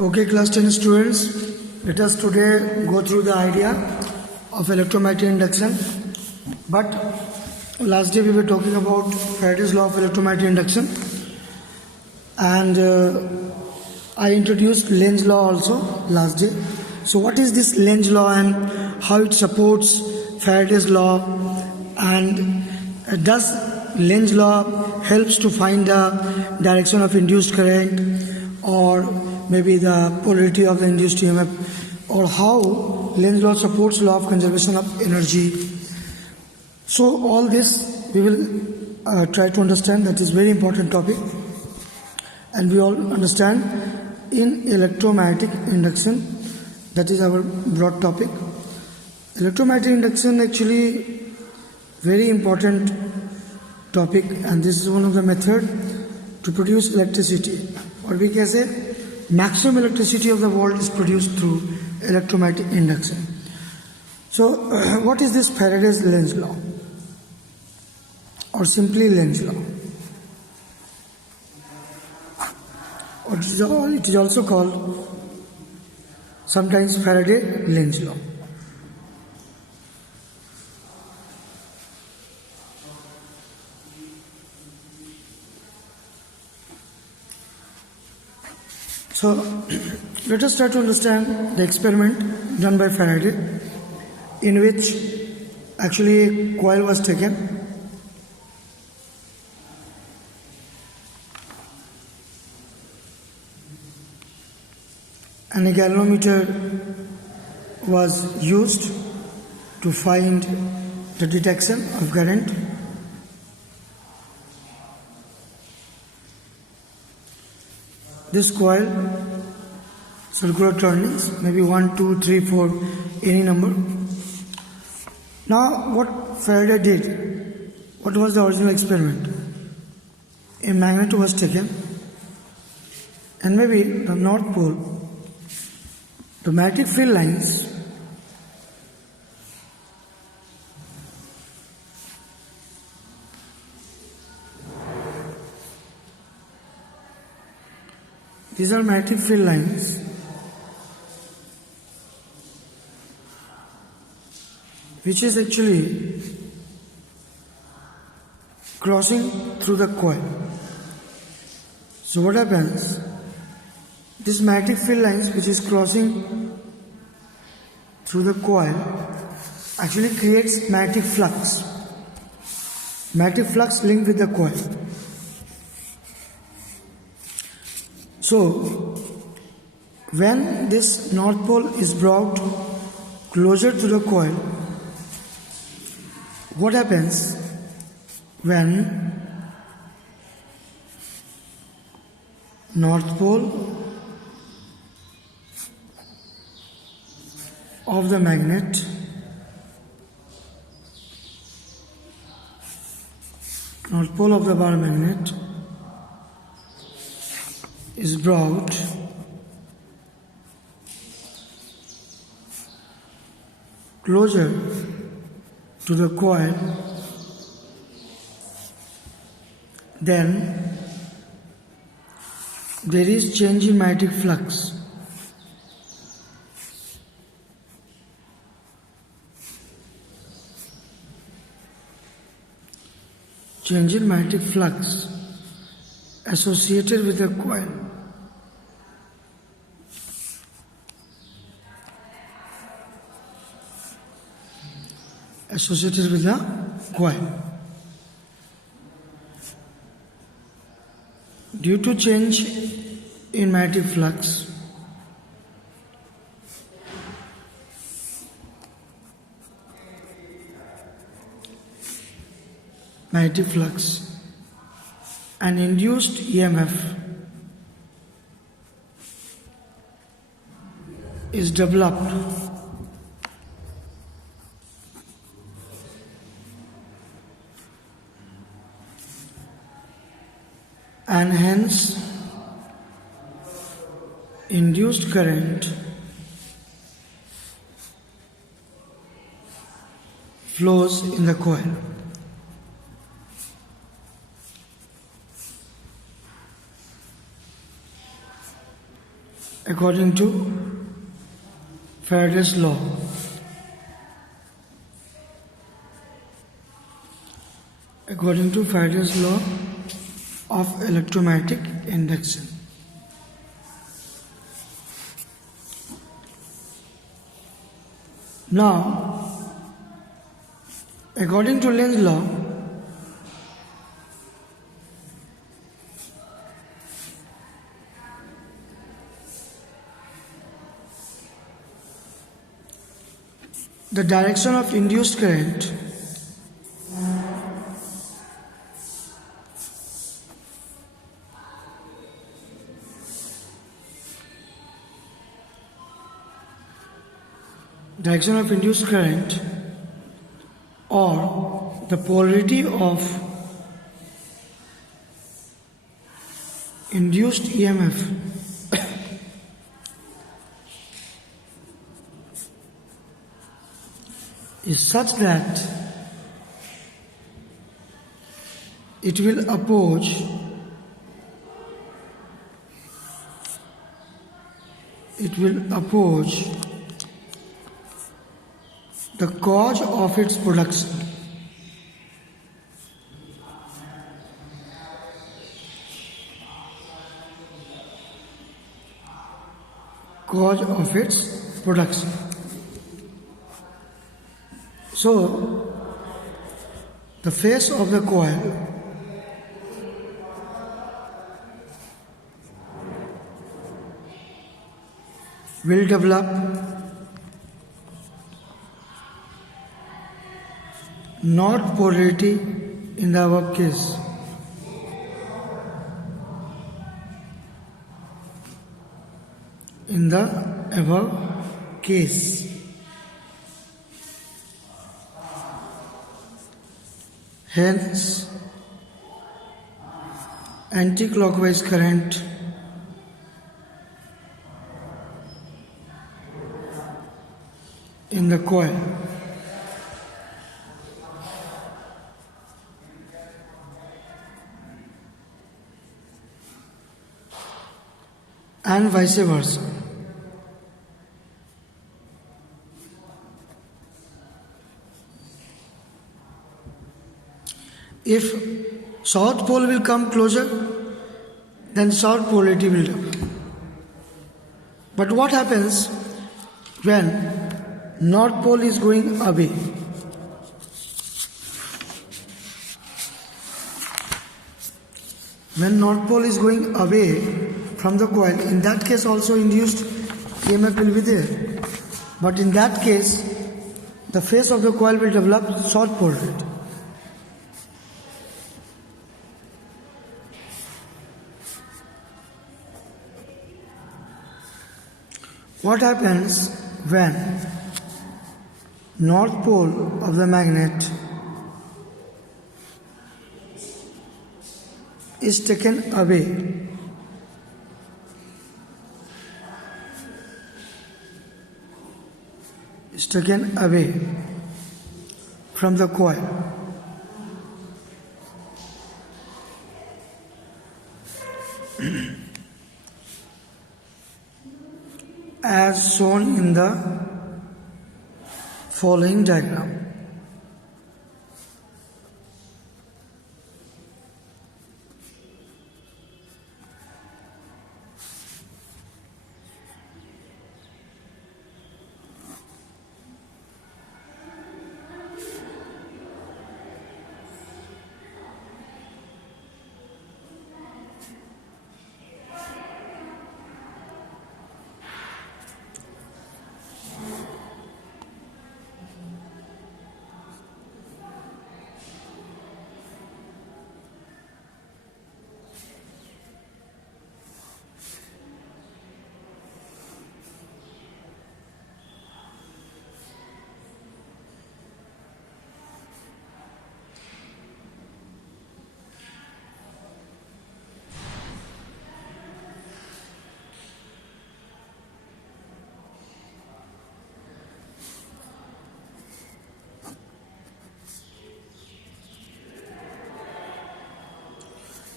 Okay, class 10 students, let us today go through the idea of electromagnetic induction. But last day we were talking about Faraday's law of electromagnetic induction, and I introduced Lenz's law also last day. So what is this Lenz's law and how it supports Faraday's law, and does Lenz's law helps to find the direction of induced current, or maybe the polarity of the induced EMF, or how Lenz's law supports law of conservation of energy. So all this we will try to understand. That is very important topic, and we all understand in electromagnetic induction. That is our broad topic. Electromagnetic induction actually very important topic, and this is one of the method to produce electricity, or we can say maximum electricity of the world is produced through electromagnetic induction. So what is this Faraday's Lenz's law, or simply Lenz's law, or it is also called sometimes Faraday-Lenz law. So let us try to understand the experiment done by Faraday, in which actually a coil was taken and a galvanometer was used to find the detection of current. This coil, circular turnings, maybe 1, 2, 3, 4, any number. Now what Faraday did, what was the original experiment? A magnet was taken, and maybe the North Pole, the magnetic field lines these are magnetic field lines which is actually crossing through the coil. So what happens? This magnetic field lines which is crossing through the coil actually creates magnetic flux. Magnetic flux linked with the coil. So when this North Pole is brought closer to the coil, what happens when North Pole of the magnet North Pole of the bar magnet is brought closer to the coil, then there is change in magnetic flux. Change in magnetic flux associated with the coil. Associated with the coil. Due to change in magnetic flux, an induced EMF is developed and hence induced current flows in the coil. according to Faraday's law. According to Faraday's law of electromagnetic induction. Now, according to Lenz's law, the direction of induced current or the polarity of induced EMF is such that it will oppose the cause of its production. So, the face of the coil will develop not polarity in the above case. Hence, anti-clockwise current in the coil and vice versa. If south pole will come closer, then south polarity will develop. But what happens when north pole is going away? When north pole is going away from the coil, in that case also induced EMF will be there. But in that case, the face of the coil will develop south polarity. What happens when north pole of the magnet is taken away? From the coil. As shown in the following diagram.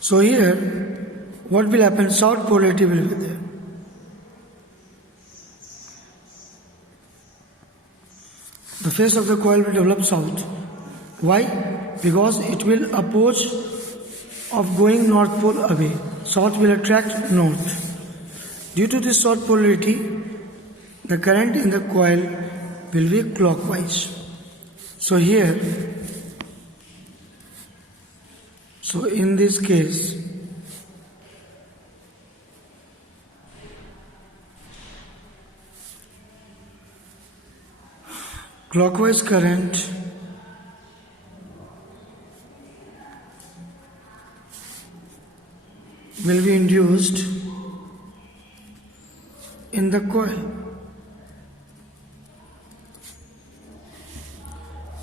So here, what will happen? South polarity will be there. the face of the coil will develop south. Why? Because it will oppose of going north pole away. South will attract north. Due to this south polarity, the current in the coil will be clockwise. So here, in this case, clockwise current will be induced in the coil.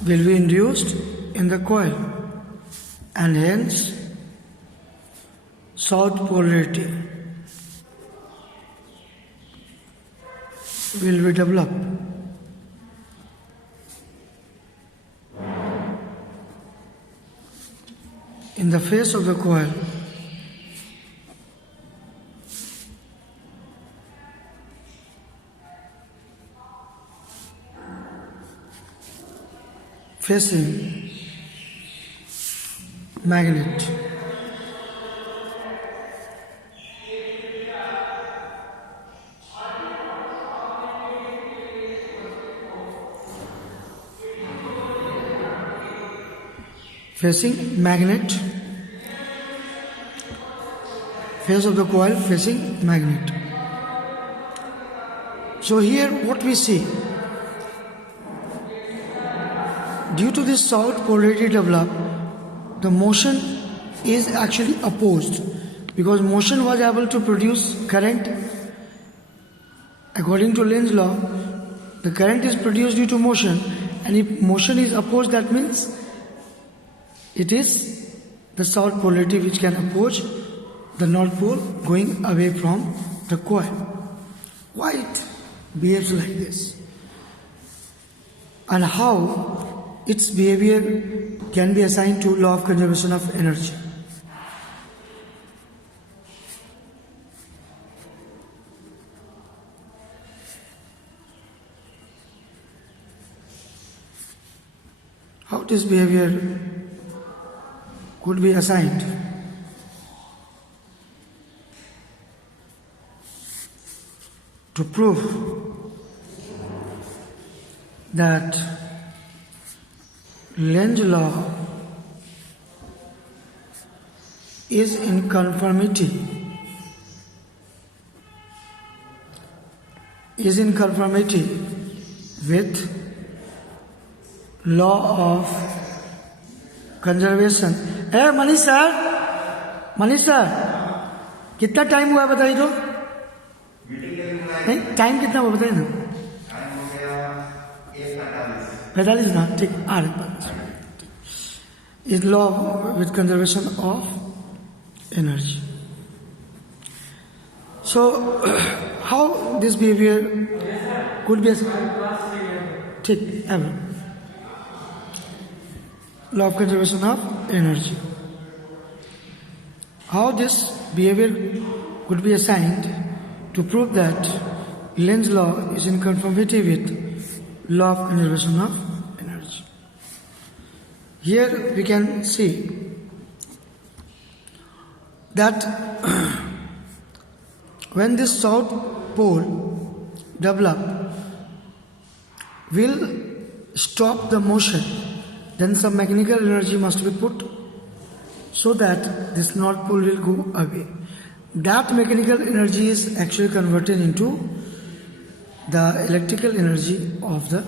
Will be induced in the coil, and hence south polarity will be developed. In the face of the coil, facing magnet. Facing magnet, face of the coil facing magnet. So here what we see, due to this south polarity developed, the motion is actually opposed, because motion was able to produce current. According to Lenz's law, the current is produced due to motion, and if motion is opposed, that means it is the south polarity which can oppose the north pole going away from the coil. Why it behaves like this, and how its behavior can be assigned to law of conservation of energy. How this behavior could be assigned? To prove that Lenz's law is in conformity with law of conservation. Hey Manish sir, कितना time हुआ बताइए तो? नहीं, time कितना हुआ बताइए ना? 45 ना, ठीक, आ रहे is law with conservation of energy. So how this behavior could be ठीक ever law of conservation of energy. How this behavior could be assigned to prove that Lenz's law is in conformity with law of conservation of energy. Here we can see that when this south pole develop will stop the motion, then some mechanical energy must be put so that this north pole will go away. That mechanical energy is actually converted into the electrical energy of the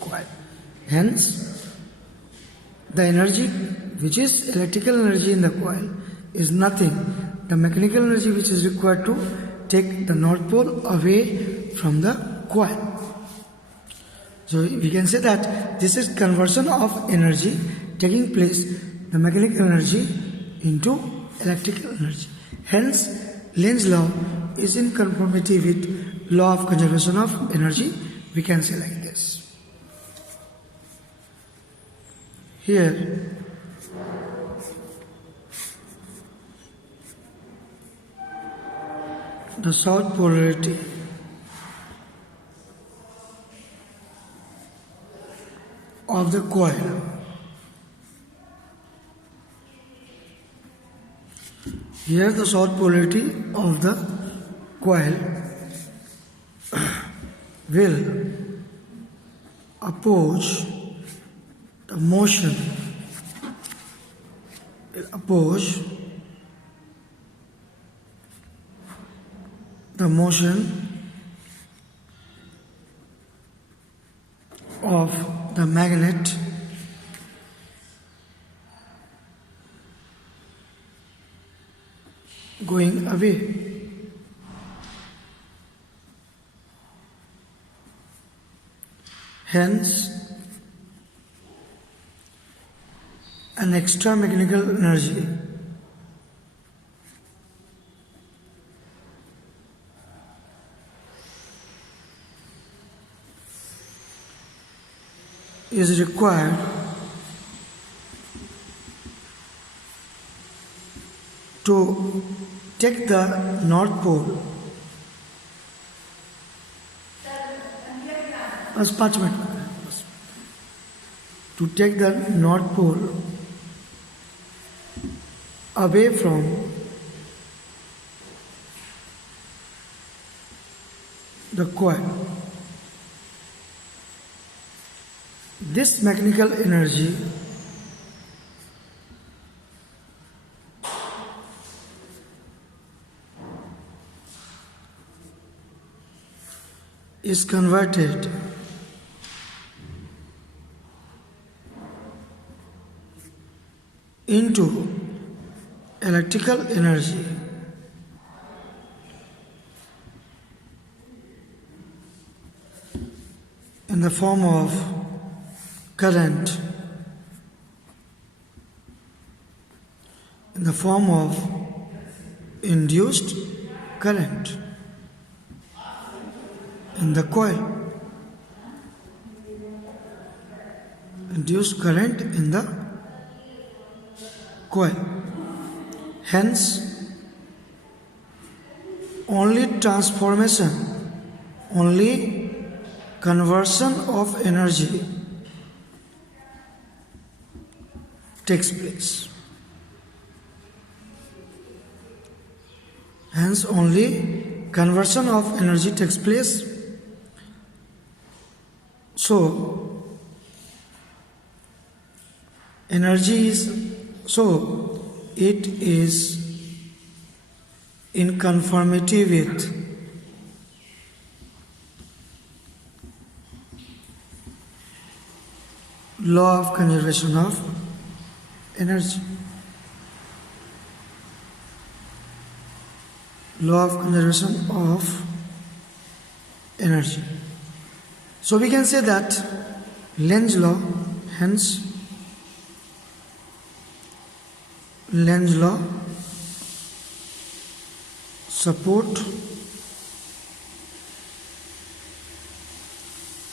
coil. Hence, the energy which is electrical energy in the coil is nothing. The mechanical energy which is required to take the north pole away from the coil. So we can say that this is conversion of energy taking place, the mechanical energy into electrical energy. Hence, Lenz's law is in conformity with law of conservation of energy. We can say like this. Here, the south polarity of the coil. Here the south polarity of the coil will oppose the motion, of the magnet going away. Hence, an extra mechanical energy is required to take the North Pole. बस 5 minute to take the North Pole away from the coil. This mechanical energy is converted into electrical energy in the form of current, in the form of induced current in the coil. Induced current in the coil. Hence, only conversion of energy takes place. Hence, only conversion of energy takes place. So, it is in conformity with law of conservation of energy. Law of conservation of energy. So we can say that Lenz's law, hence Lenz's law support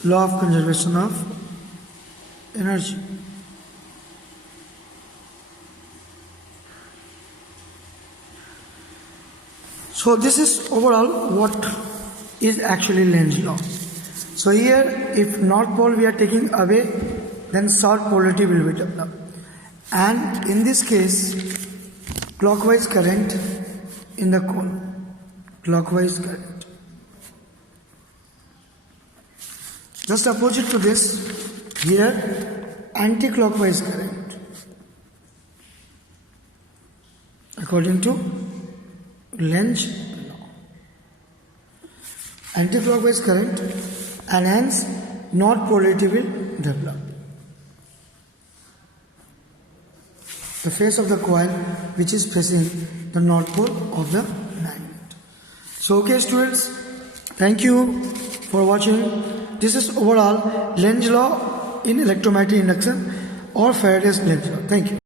law of conservation of energy. So this is overall what is actually Lenz's law. So here, if North Pole we are taking away, then South polarity will be developed. And in this case, clockwise current in the coil. Clockwise current. Just opposite to this, here anti-clockwise current. According to Lenz's law. Anti-clockwise current, and hence North polarity will develop. The face of the coil which is facing the North Pole of the magnet. So okay students, thank you for watching. This is overall Lenz's law in electromagnetic induction or Faraday's Lenz's law. Thank you.